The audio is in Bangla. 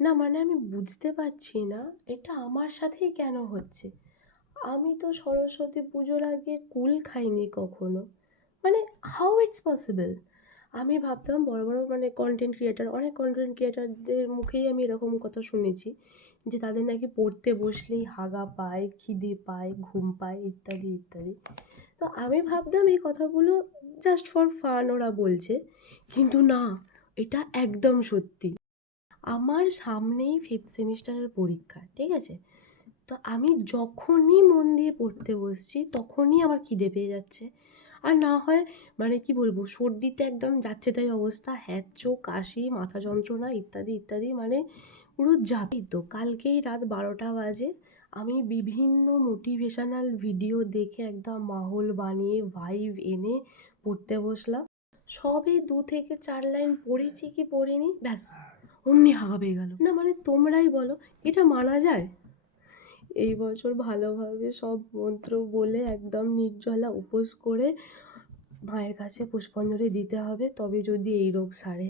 না মানে আমি বুঝতে পারছি না এটা আমার সাথেই কেন হচ্ছে। আমি তো সরস্বতী পুজোর আগে কুল খাইনি কখনো। মানে হাউ ইটস পসিবল? আমি ভাবতাম বড়, বড় মানে কনটেন্ট ক্রিয়েটর, অনেক কনটেন্ট ক্রিয়েটরদের মুখেই আমি এরকম কথা শুনেছি যে তাদের নাকি পড়তে বসলেই হাগা পায়, খিদে পায়, ঘুম পায় ইত্যাদি, ইত্যাদি। তো আমি ভাবতাম এই কথাগুলো জাস্ট ফর ফান ওরা বলছে। কিন্তু না, এটা একদম সত্যি। আমার সামনেই 5th সেমিস্টারের পরীক্ষা, ঠিক আছে? তো আমি যখনই মন দিয়ে পড়তে বসছি তখনই আমার খিদে পেয়ে যাচ্ছে। আর না হয় মানে কি বলবো, সর্দিতে একদম যাচ্ছে তাই অবস্থা, হ্যাঁচো, কাশি, মাথা যন্ত্রণা ইত্যাদি, ইত্যাদি, মানে পুরো যাই তো কালকেই রাত 12টা বাজে আমি বিভিন্ন মোটিভেশনাল ভিডিও দেখে একদম মাহৌল বানিয়ে ভাইব এনে পড়তে বসলাম। সবে 2 থেকে 4 লাইন পড়েছি কি পড়িনি, ব্যাস অমনি হাগা পেয়ে গেল। না মানে তোমরাই বলো, এটা মানা যায়? এই বছর ভালোভাবে সব মন্ত্র বলে একদম নির্জলা উপোস করে মায়ের কাছে পুষ্পাঞ্জলি দিতে হবে, তবে যদি এই রোগ সারে।